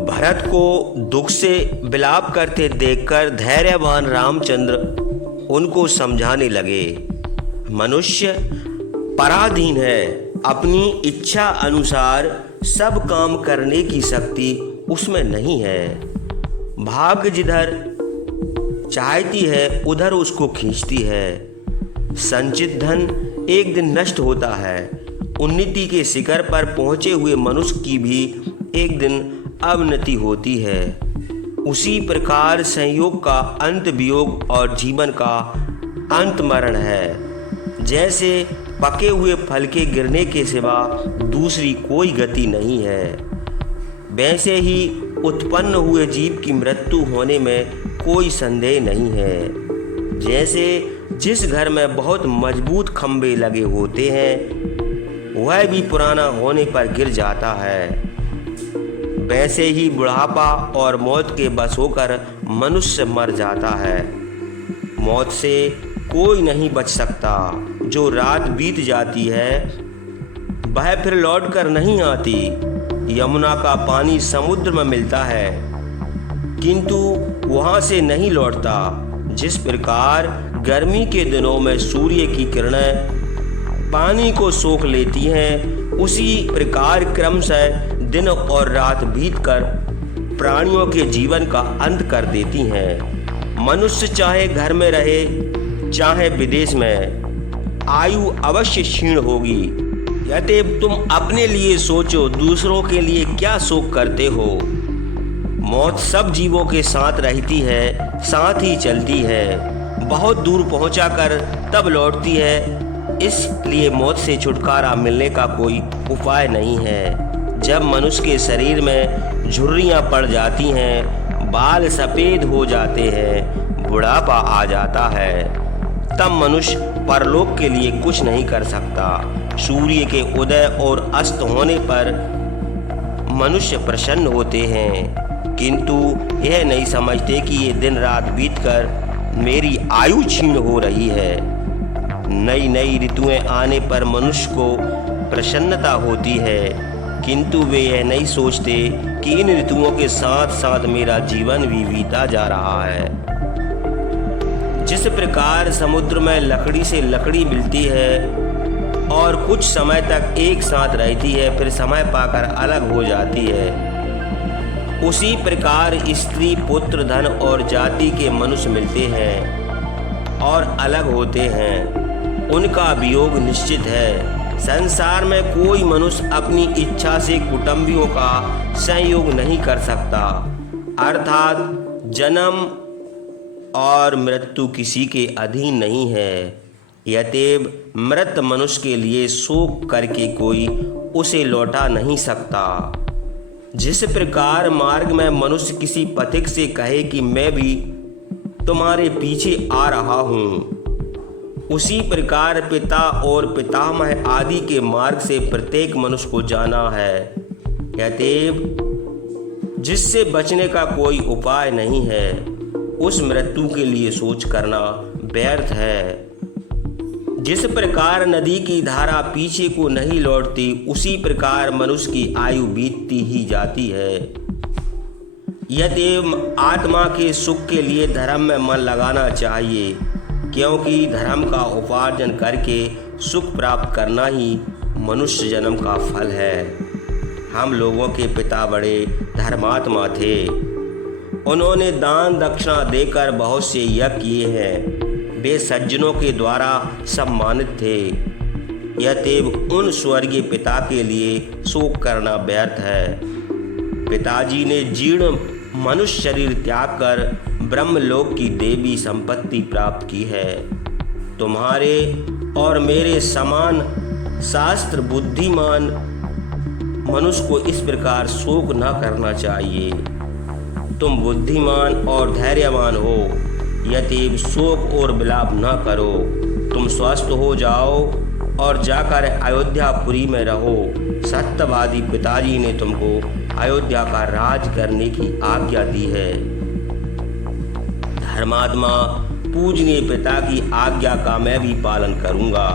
भरत को दुख से विलाप करते देखकर धैर्यवान रामचंद्र उनको समझाने लगे। मनुष्य पराधीन है, अपनी इच्छा अनुसार सब काम करने की शक्ति उसमें नहीं है। भाग्य जिधर चाहती है उधर उसको खींचती है। संचित धन एक दिन नष्ट होता है। उन्नति के शिखर पर पहुंचे हुए मनुष्य की भी एक दिन अवनति होती है। उसी प्रकार संयोग का अंत वियोग और जीवन का अंत मरण है। जैसे पके हुए फल के गिरने के सिवा दूसरी कोई गति नहीं है, वैसे ही उत्पन्न हुए जीव की मृत्यु होने में कोई संदेह नहीं है। जैसे जिस घर में बहुत मजबूत खंभे लगे होते हैं वह भी पुराना होने पर गिर जाता है, वैसे ही बुढ़ापा और मौत के बस होकर मनुष्य मर जाता है। मौत से कोई नहीं बच सकता। जो रात बीत जाती है वह फिर लौट कर नहीं आती। यमुना का पानी समुद्र में मिलता है किंतु वहां से नहीं लौटता। जिस प्रकार गर्मी के दिनों में सूर्य की किरणें पानी को सोख लेती हैं, उसी प्रकार क्रमशः दिन और रात बीतकर प्राणियों के जीवन का अंत कर देती हैं। मनुष्य चाहे घर में रहे चाहे विदेश में, आयु अवश्य क्षीण होगी। अतएव तुम अपने लिए सोचो, दूसरों के लिए क्या शोक करते हो। मौत सब जीवों के साथ रहती है, साथ ही चलती है, बहुत दूर पहुंचा कर तब लौटती है। इसलिए मौत से छुटकारा मिलने का कोई उपाय नहीं है। जब मनुष्य के शरीर में झुर्रियां पड़ जाती हैं, बाल सफ़ेद हो जाते हैं, बुढ़ापा आ जाता है, तब मनुष्य परलोक के लिए कुछ नहीं कर सकता। सूर्य के उदय और अस्त होने पर मनुष्य प्रसन्न होते हैं, किंतु यह नहीं समझते कि ये दिन रात बीतकर मेरी आयु क्षीण हो रही है। नई नई ऋतुएं आने पर मनुष्य को प्रसन्नता होती है, किंतु वे यह नहीं सोचते कि इन ऋतुओं के साथ साथ मेरा जीवन भी बीता जा रहा है। जिस प्रकार समुद्र में लकड़ी से लकड़ी मिलती है और कुछ समय तक एक साथ रहती है, फिर समय पाकर अलग हो जाती है, उसी प्रकार स्त्री पुत्र धन और जाति के मनुष्य मिलते हैं और अलग होते हैं। उनका वियोग निश्चित है। संसार में कोई मनुष्य अपनी इच्छा से कुटुंबियों का संयोग नहीं कर सकता, अर्थात जन्म और मृत्यु किसी के अधीन नहीं है। अतएव मृत मनुष्य के लिए शोक करके कोई उसे लौटा नहीं सकता। जिस प्रकार मार्ग में मनुष्य किसी पथिक से कहे कि मैं भी तुम्हारे पीछे आ रहा हूँ, उसी प्रकार पिता और पितामह आदि के मार्ग से प्रत्येक मनुष्य को जाना है। अतएव जिससे बचने का कोई उपाय नहीं है, उस मृत्यु के लिए सोच करना व्यर्थ है। जिस प्रकार नदी की धारा पीछे को नहीं लौटती, उसी प्रकार मनुष्य की आयु बीतती ही जाती है। अतएव आत्मा के सुख के लिए धर्म में मन लगाना चाहिए, क्योंकि धर्म का उपार्जन करके सुख प्राप्त करना ही मनुष्य जन्म का फल है। हम लोगों के पिता बड़े धर्मात्मा थे। उन्होंने दान दक्षिणा देकर बहुत से यज्ञ किए हैं। वे सज्जनों के द्वारा सम्मानित थे। अतएव उन स्वर्गीय पिता के लिए शोक करना व्यर्थ है। पिताजी ने जीर्ण मनुष्य शरीर त्याग कर ब्रह्मलोक की देवी संपत्ति प्राप्त की है। तुम्हारे और मेरे समान शास्त्र बुद्धिमान मनुष्य को इस प्रकार शोक न करना चाहिए। तुम बुद्धिमान और धैर्यवान हो, अतएव शोक और विलाप न करो। तुम स्वस्थ हो जाओ और जाकर अयोध्यापुरी में रहो। सत्यवादी पिताजी ने तुमको अयोध्या का राज करने की आज्ञा दी है। धर्मात्मा पूजनीय पिता की आज्ञा का मैं भी पालन करूंगा।